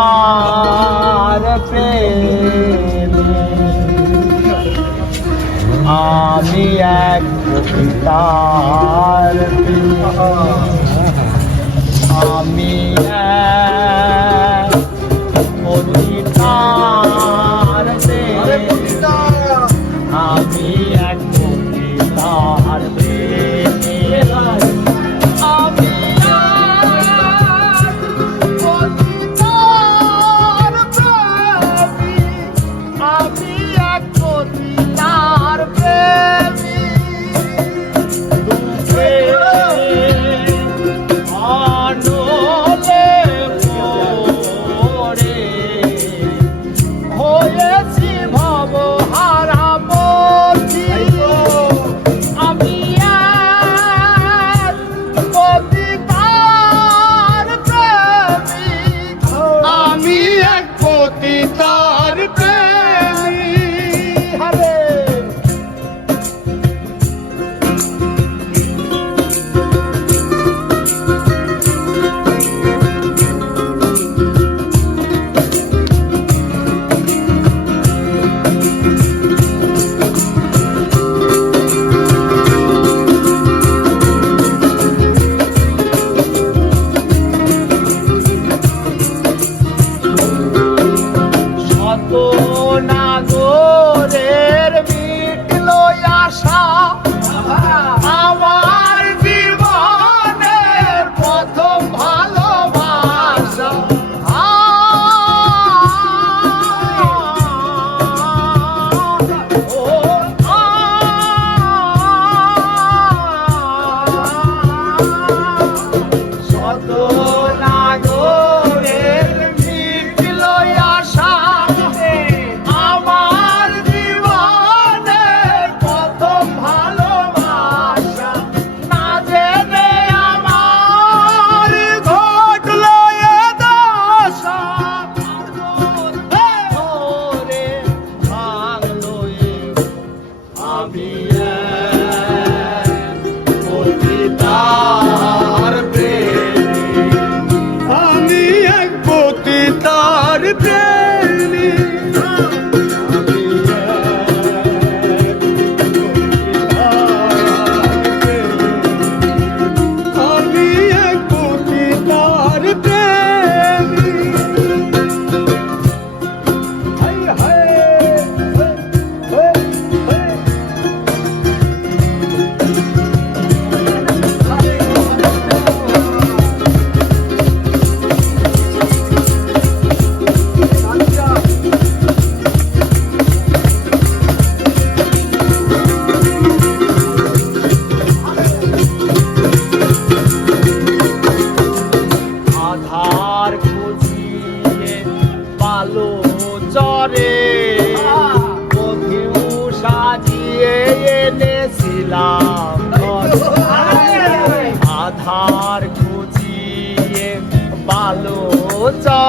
পতিতার আমি এক পতিতার আমি এক Oh.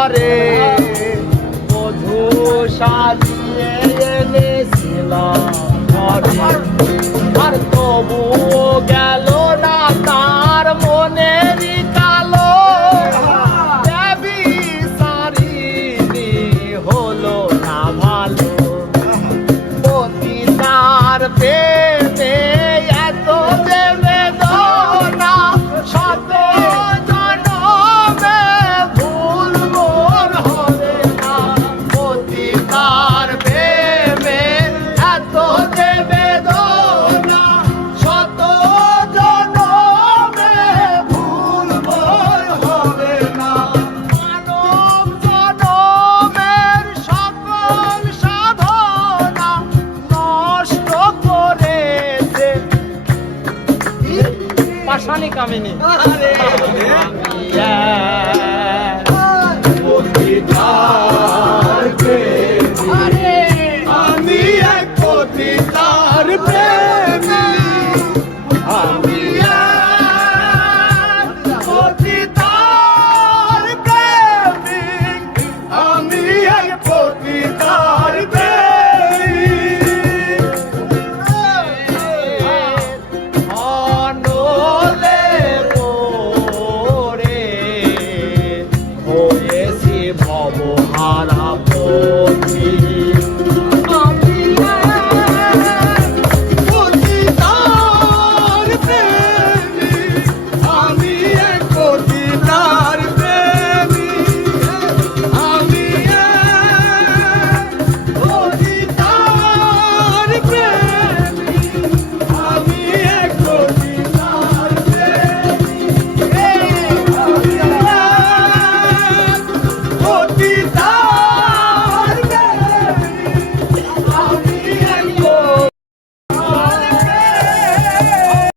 ঘরে। মধু সাজিয়ে এনেছিলাম ঘরে। আর তবু গেল না তার মনে। পাশানি কামিনী। আমি এক পতিতা।